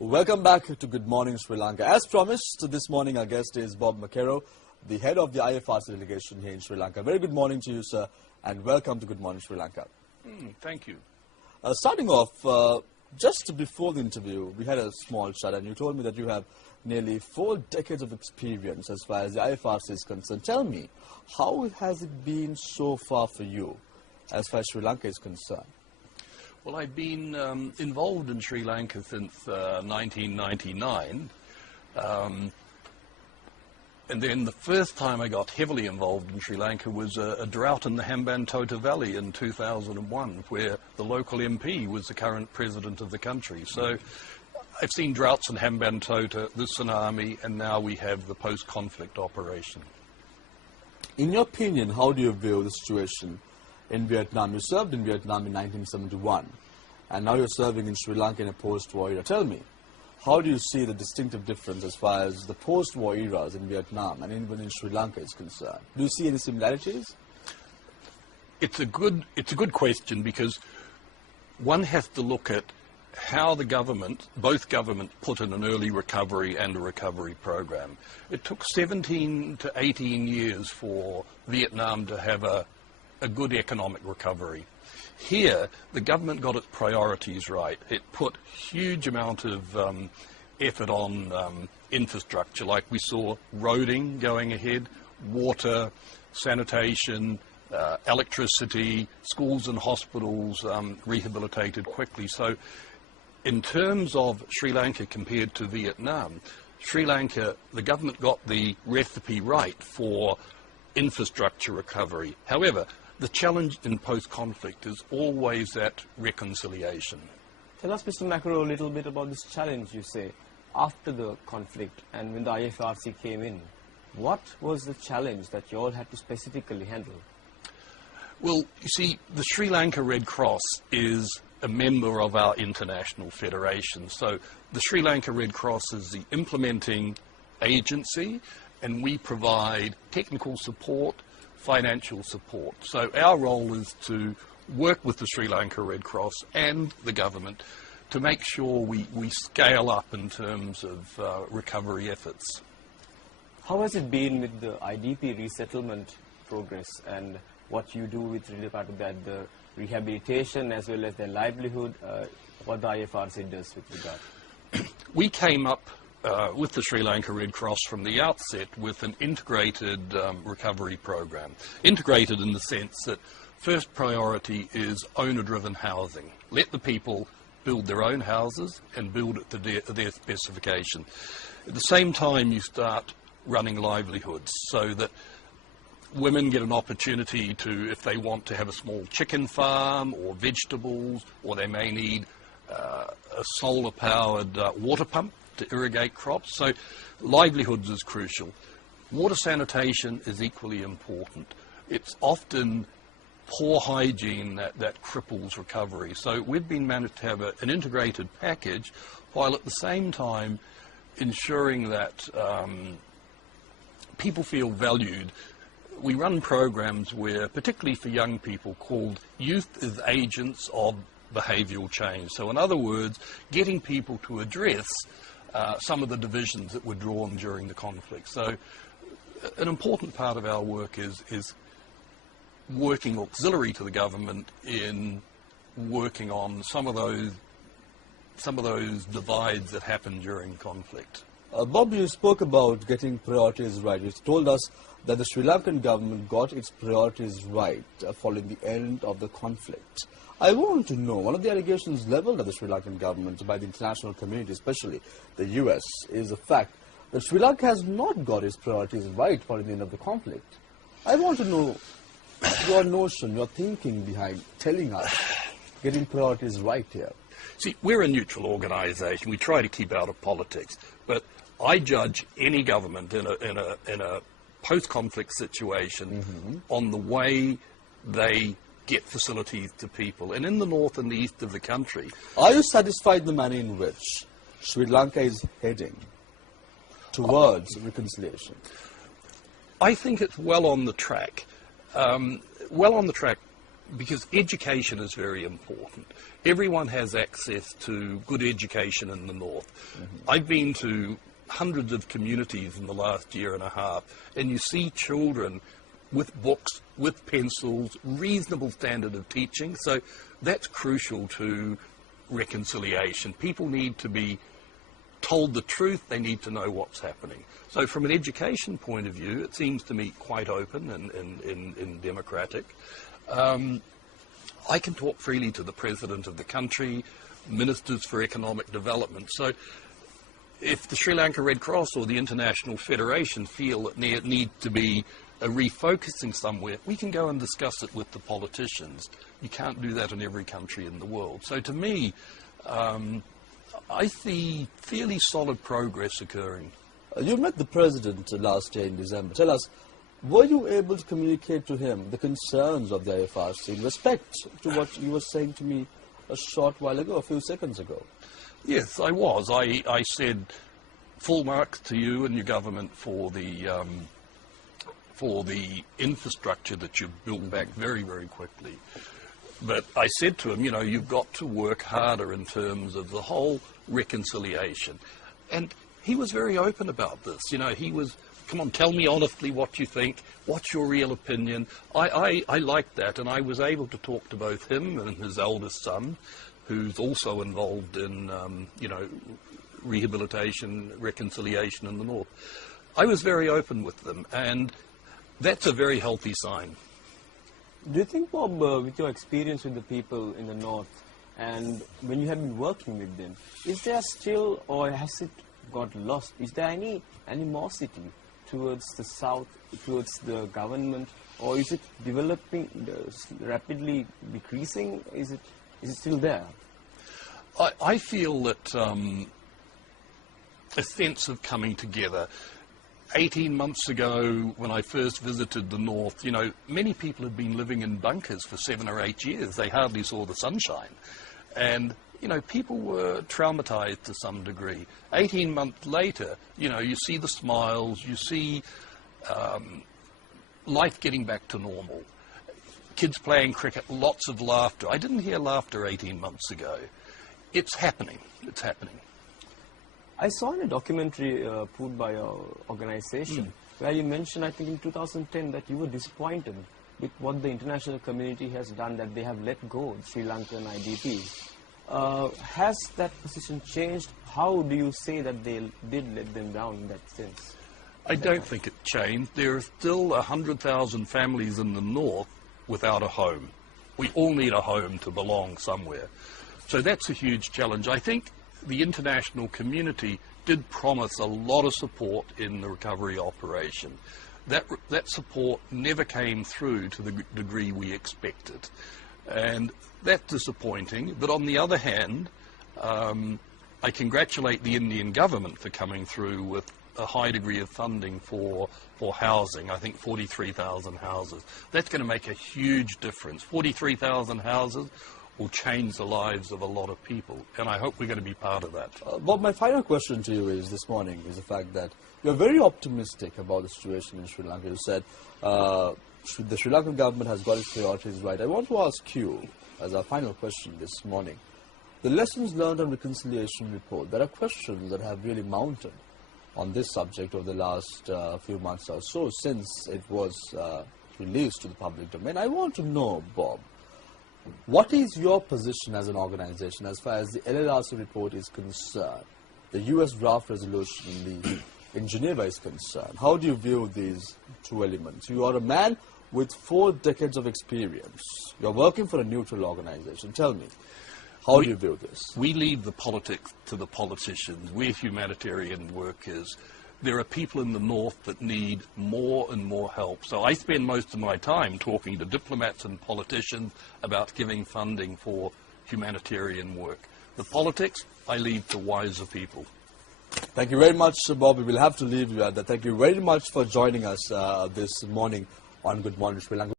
Welcome back to Good Morning Sri Lanka. As promised, this morning our guest is Bob McKerrow, the head of the IFRC delegation here in Sri Lanka. Very good morning to you, sir, and welcome to Good Morning Sri Lanka. Thank you. Starting off, just before the interview, we had a small chat, and you told me that you have nearly 4 decades of experience as far as the IFRC is concerned. Tell me, how has it been so far for you as far as Sri Lanka is concerned? Well, I've been involved in Sri Lanka since 1999. And then the first time I got heavily involved in Sri Lanka was a drought in the Hambantota Valley in 2001, where the local MP was the current president of the country. So I've seen droughts in Hambantota, the tsunami, and now we have the post-conflict operation. In your opinion, how do you view the situation in Vietnam? You served in Vietnam in 1971, and now you're serving in Sri Lanka in a post-war era. Tell me, how do you see the distinctive difference as far as the post-war eras in Vietnam and even in Sri Lanka is concerned? Do you see any similarities? It's a good question, because one has to look at how the government, both governments, put in an early recovery and a recovery program. It took 17 to 18 years for Vietnam to have a good economic recovery. Here, the government got its priorities right. It put huge amount of effort on infrastructure, like we saw roading going ahead, water, sanitation, electricity, schools and hospitals rehabilitated quickly. So in terms of Sri Lanka compared to Vietnam, Sri Lanka, the government got the recipe right for infrastructure recovery. However, the challenge in post-conflict is always that reconciliation. Tell us, Mr. McKerrow, a little bit about this challenge, you say, after the conflict and when the IFRC came in. What was the challenge that you all had to specifically handle? Well, you see, the Sri Lanka Red Cross is a member of our international federation. So the Sri Lanka Red Cross is the implementing agency, and we provide technical support, financial support. So our role is to work with the Sri Lanka Red Cross and the government to make sure we scale up in terms of recovery efforts. How has it been with the IDP resettlement progress and what you do with regard to that, the rehabilitation as well as their livelihood, what the IFRC does with regard? We came up with the Sri Lanka Red Cross from the outset with an integrated recovery program. Integrated in the sense that first priority is owner-driven housing. Let the people build their own houses and build it to their specification. At the same time, you start running livelihoods so that women get an opportunity to, if they want to have a small chicken farm or vegetables, or they may need a solar-powered water pump to irrigate crops. So livelihoods is crucial. Water sanitation is equally important. It's often poor hygiene that cripples recovery. So we've been managed to have an integrated package, while at the same time ensuring that people feel valued. We run programs where, particularly for young people, called Youth as Agents of Behavioural Change. So in other words, getting people to address some of the divisions that were drawn during the conflict. So an important part of our work is working auxiliary to the government in working on some of those divides that happened during conflict. Bob, you spoke about getting priorities right. You told us that the Sri Lankan government got its priorities right following the end of the conflict. I want to know, one of the allegations leveled at the Sri Lankan government by the international community, especially the US, is the fact that Sri Lanka has not got its priorities right following the end of the conflict. I want to know your notion, your thinking behind telling us getting priorities right here. See, we're a neutral organisation. We try to keep out of politics, but I judge any government in a post-conflict situation on the way they get facilities to people. And in the north and the east of the country... Are you satisfied the manner in which Sri Lanka is heading towards reconciliation? I think it's well on the track. Well on the track because education is very important. Everyone has access to good education in the north. I've been to hundreds of communities in the last year and a half, and you see children with books, with pencils, reasonable standard of teaching. So that's crucial to reconciliation. People need to be told the truth. They need to know what's happening. So from an education point of view, it seems to me quite open and democratic. I can talk freely to the President of the country, ministers for economic development. So if the Sri Lanka Red Cross or the International Federation feel that there needs to be a refocusing somewhere, we can go and discuss it with the politicians. You can't do that in every country in the world. So to me, I see fairly solid progress occurring. You met the President last year in December. Tell us, were you able to communicate to him the concerns of the IFRC in respect to what you were saying to me a short while ago, a few seconds ago? Yes, I was. I said full marks to you and your government for the infrastructure that you've built back very, very quickly. But I said to him, you know, you've got to work harder in terms of the whole reconciliation. And he was very open about this. You know, he was, come on, tell me honestly what you think. What's your real opinion? I liked that, and I was able to talk to both him and his eldest son, who's also involved in, you know, rehabilitation, reconciliation in the north. I was very open with them, and that's a very healthy sign. Do you think, Bob, with your experience with the people in the north, and when you have been working with them, is there still, or has it got lost? Is there any animosity towards the south, towards the government, or is it developing, rapidly decreasing? Is it still there? I feel that a sense of coming together. 18 months ago, when I first visited the north, you know, many people had been living in bunkers for 7 or 8 years. They hardly saw the sunshine. And, you know, people were traumatized to some degree. 18 months later, you know, you see the smiles, you see life getting back to normal. Kids playing cricket, lots of laughter. I didn't hear laughter 18 months ago. It's happening. It's happening. I saw in a documentary put by your organization where you mentioned, I think in 2010, that you were disappointed with what the international community has done, that they have let go of Sri Lankan IDP. Has that position changed? How do you say that they did let them down in that sense? I don't think it changed. There are still 100,000 families in the north without a home. We all need a home to belong somewhere. So that's a huge challenge. I think the international community did promise a lot of support in the recovery operation. That support never came through to the degree we expected. And that's disappointing. But on the other hand, I congratulate the Indian government for coming through with a high degree of funding for housing. I think 43,000 houses. That's going to make a huge difference. 43,000 houses will change the lives of a lot of people, and I hope we're going to be part of that. Bob, my final question to you is this morning is the fact that you're very optimistic about the situation in Sri Lanka. You said the Sri Lankan government has got its priorities right. I want to ask you, as our final question this morning, the lessons learned on reconciliation report. There are questions that have really mounted on this subject over the last few months or so since it was released to the public domain. I want to know, Bob, what is your position as an organization as far as the LLRC report is concerned? The U.S. draft resolution in Geneva is concerned. How do you view these two elements? You are a man with 4 decades of experience. You're working for a neutral organization. Tell me, how do you view this? We leave the politics to the politicians. We're humanitarian workers. There are people in the north that need more and more help. So I spend most of my time talking to diplomats and politicians about giving funding for humanitarian work. The politics, I leave to wiser people. Thank you very much, Bob. We will have to leave you at that. Thank you very much for joining us this morning on Good Morning Sri Lanka.